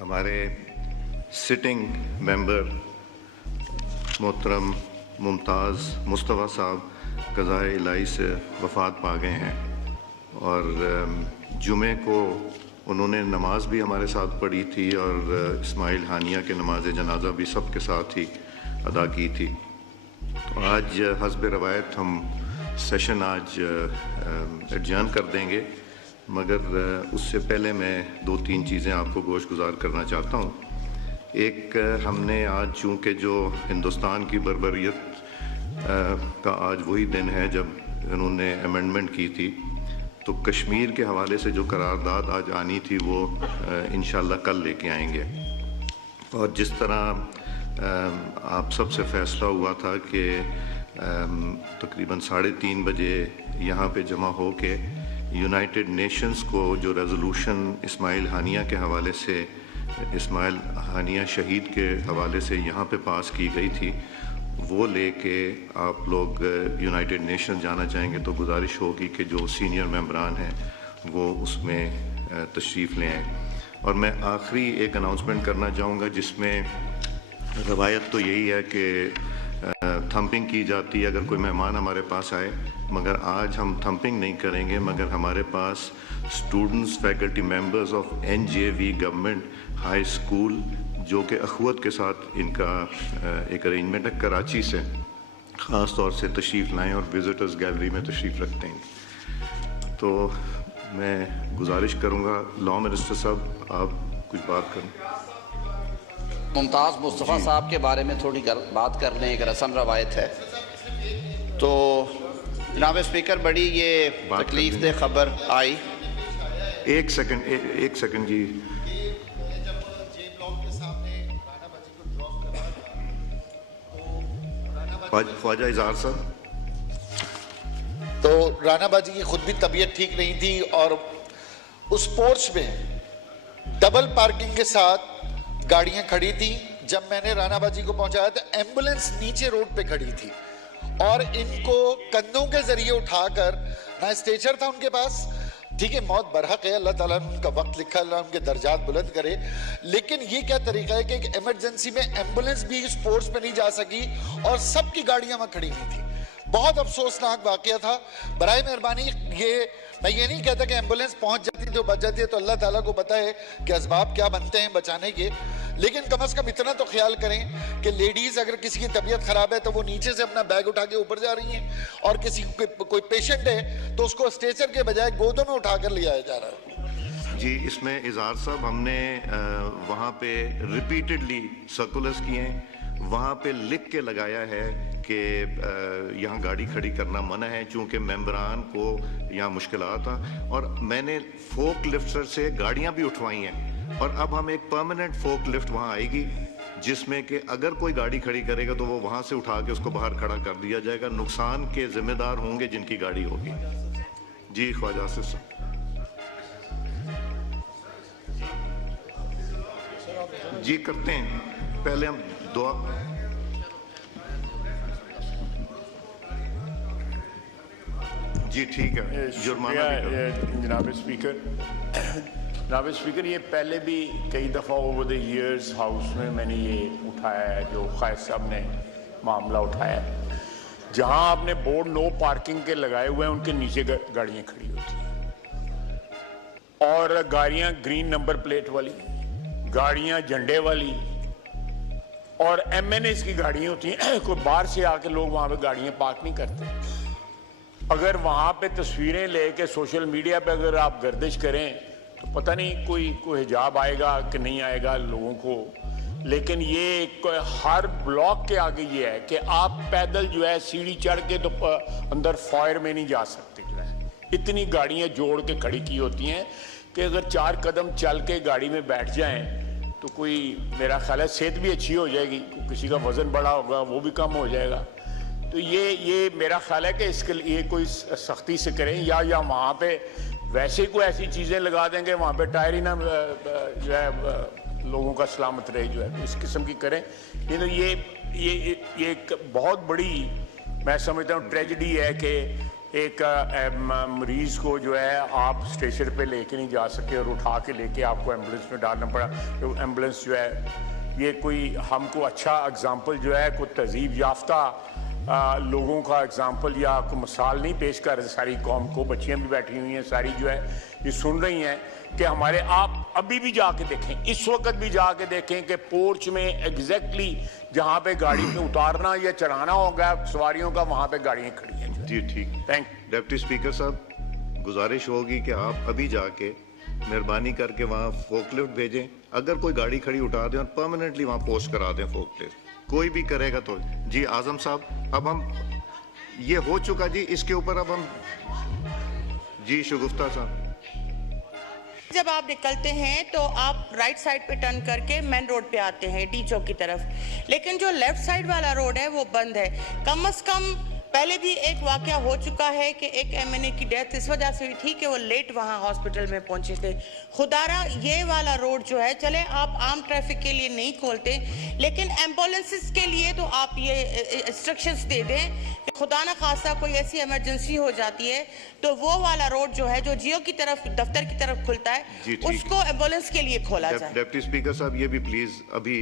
हमारे sitting member मोहतरम मुमताज़ मुस्तफ़ा साहब क़ज़ाए इलाही से वफ़ात पा गए हैं और जुमे को उन्होंने नमाज भी हमारे साथ पढ़ी थी और इस्माइल हानिया के नमाज जनाजा भी सब के साथ ही अदा की थी। तो आज हस्ब रवायत हम सेशन आज एडजर्न कर देंगे, मगर उससे पहले मैं 2-3 चीज़ें आपको गोश गुजार करना चाहता हूँ। एक, हमने आज चूँकि जो हिंदुस्तान की बरबरियत का आज वही दिन है जब उन्होंने अमेंडमेंट की थी, तो कश्मीर के हवाले से जो करारदाद आज आनी थी वो इंशाल्लाह कल लेके आएंगे। और जिस तरह आप सबसे फ़ैसला हुआ था कि तकरीबन 3:30 बजे यहाँ पे जमा हो के यूनाइटेड नेशंस को जो रेज़ोल्यूशन इस्माइल हानिया के हवाले से, इस्माइल हानिया शहीद के हवाले से यहाँ पे पास की गई थी, वो लेके आप लोग यूनाइटेड नेशन जाना चाहेंगे तो गुजारिश होगी कि जो सीनियर मेंबरान हैं वो उसमें तशरीफ़ ले आएँ। और मैं आखिरी एक अनाउंसमेंट करना चाहूँगा जिसमें रवायत तो यही है कि थम्पिंग की जाती है अगर कोई मेहमान हमारे पास आए, मगर आज हम थम्पिंग नहीं करेंगे, मगर हमारे पास students faculty members of NJV government high school जो कि अखवत के साथ इनका एक अरेंजमेंट है, कराची से ख़ास तौर से तशरीफ़ लाएँ और विज़िटर्स गैलरी में तशरीफ़ रखते हैं। तो मैं गुजारिश करूँगा लॉ मिनिस्टर साहब आप कुछ बात करें। मुमताज़ मुस्तफ़ा साहब के बारे में थोड़ी बात करने एक रस्म रवायत है। तो जनाब स्पीकर, बड़ी ये तकलीफ दे खबर आई। एक सेकंड जी। ख्वाजा इज़हार साहब, तो राना बाजी की खुद भी तबीयत ठीक नहीं थी और उस पोर्च में डबल पार्किंग के साथ गाड़ियां खड़ी थी। जब मैंने राना बाजी को पहुंचाया तो एम्बुलेंस नीचे रोड पे खड़ी थी और इनको कंधों के जरिए उठाकर, ना स्ट्रेचर था उनके पास, ठीक है मौत बरहक है, अल्लाह ताला ने उनका वक्त लिखा, अल्लाह उनके दर्जात बुलंद करे, लेकिन ये क्या तरीका है कि एक इमरजेंसी में एम्बुलेंस भी स्पोर्ट्स पे नहीं जा सकी और सबकी गाड़ियां वहां खड़ी हुई थी। बहुत अफसोसनाक वाकया था। बराए मेहरबानी, मैं ये नहीं कहता कि एम्बुलेंस पहुंच जाती तो बच जाती है, तो अल्लाह ताला को पता है कि असबाब क्या बनते हैं बचाने के, लेकिन कम से कम इतना तो ख्याल करें कि लेडीज अगर किसी की तबीयत खराब है तो वो नीचे से अपना बैग उठा के ऊपर जा रही हैं और किसी कोई पेशेंट है तो उसको स्ट्रेचर के बजाय गोदों में उठाकर ले आया जा रहा है। जी, इसमें इज़हार साहब हमने वहाँ पे रिपीटेडली सर्कुलर्स किए हैं, वहाँ पे लिख के लगाया है कि यहाँ गाड़ी खड़ी करना मना है चूँकि मेंबरान को यहाँ मुश्किलात था, और मैंने फोक लिफ्टर से गाड़ियाँ भी उठवाई हैं और अब हम एक परमानेंट फोक लिफ्ट वहाँ आएगी जिसमें कि अगर कोई गाड़ी खड़ी करेगा तो वो वहाँ से उठा के उसको बाहर खड़ा कर दिया जाएगा। नुकसान के जिम्मेदार होंगे जिनकी गाड़ी होगी। जी ख्वाजा आसिफ साहब। जी करते हैं, पहले हम दुआ। जी ठीक है, जुर्माना भी जनाब स्पीकर, ये पहले भी कई दफ़ा ओवर द ईयर्स हाउस में मैंने ये उठाया है, जो ख़ायद साहब ने मामला उठाया है, जहां आपने बोर्ड नो पार्किंग के लगाए हुए हैं उनके नीचे गाड़ियां खड़ी होती हैं और गाड़ियां ग्रीन नंबर प्लेट वाली, गाड़ियां झंडे वाली और MNAs की गाड़ियां होती हैं। कोई बाहर से आके लोग वहां पे गाड़ियां पार्क नहीं करते। अगर वहां पे तस्वीरें लेके सोशल मीडिया पे अगर आप गर्दिश करें तो पता नहीं कोई हिजाब आएगा कि नहीं आएगा लोगों को, लेकिन ये हर ब्लॉक के आगे ये है कि आप पैदल जो है सीढ़ी चढ़ के तो अंदर फायर में नहीं जा सकते। जो है इतनी गाड़ियां जोड़ के खड़ी की होती हैं कि अगर 4 कदम चल के गाड़ी में बैठ जाएं तो कोई, मेरा ख्याल है सेहत भी अच्छी हो जाएगी, किसी का वजन बड़ा होगा वो भी कम हो जाएगा। तो ये मेरा ख्याल है कि इसके लिए कोई सख्ती से करें, या वहाँ पे वैसे कोई ऐसी चीज़ें लगा देंगे वहाँ पे टायर ही ना जो है लोगों का सलामत रहे, जो है तो इस किस्म की करें। नहीं तो ये एक बहुत बड़ी मैं समझता हूँ ट्रेजेडी है कि ایک مریض کو جو ہے آپ اسٹیشن پہ لے کے نہیں جا سکے اور اٹھا کے لے کے آپ کو ایمبولینس میں ڈالنا پڑا. تو ایمبولینس جو ہے یہ کوئی ہم کو اچھا اگزامپل جو ہے کوئی تہذیب یافتہ لوگوں کا اگزامپل یا کوئی مثال نہیں پیش کر رہے ساری قوم کو. بچیاں بھی بیٹھی ہوئی ہیں ساری جو ہے یہ سن رہی ہیں کہ ہمارے آپ ابھی بھی جا کے دیکھیں, اس وقت بھی جا کے دیکھیں کہ پورچ میں ایگزیکٹلی جہاں پہ گاڑی پہ اتارنا یا چڑھانا ہوگا سواریوں کا وہاں پہ گاڑیاں کھڑی ہیں. جی ٹھیک. ڈپٹی اسپیکر صاحب گزارش ہوگی کہ آپ ابھی جا کے مہربانی کر کے وہاں فوک لفٹ بھیجیں. اگر کوئی گاڑی کھڑی اٹھا دیں اور پرماننٹلی وہاں پوسٹ کرا دیں فوک لفٹ, کوئی بھی کرے گا تو. جی اعظم صاحب اب ہم یہ ہو چکا جی, اس کے اوپر اب ہم جی شگفتہ صاحب. جب آپ نکلتے ہیں تو آپ رائٹ سائڈ پہ ٹرن کر کے مین روڈ پہ آتے ہیں ڈی چوک کی طرف, لیکن جو لیفٹ سائڈ والا روڈ ہے وہ بند ہے. کم از کم پہلے بھی ایک واقعہ ہو چکا ہے کہ ایک ایم این اے کی ڈیتھ اس وجہ سے ہوئی تھی کہ وہ لیٹ وہاں ہاسپٹل میں پہنچے تھے. خدارا یہ والا روڈ جو ہے, چلے آپ عام ٹریفک کے لیے نہیں کھولتے لیکن ایمبولینسز کے لیے تو آپ یہ انسٹرکشنز دے دیں کہ خدا نہ خواستہ کوئی ایسی ایمرجنسی ہو جاتی ہے تو وہ والا روڈ جو ہے جو جیو کی طرف دفتر کی طرف کھلتا ہے اس کو ایمبولینس کے لیے کھولا جائے. ڈپٹی اسپیکر صاحب یہ بھی پلیز ابھی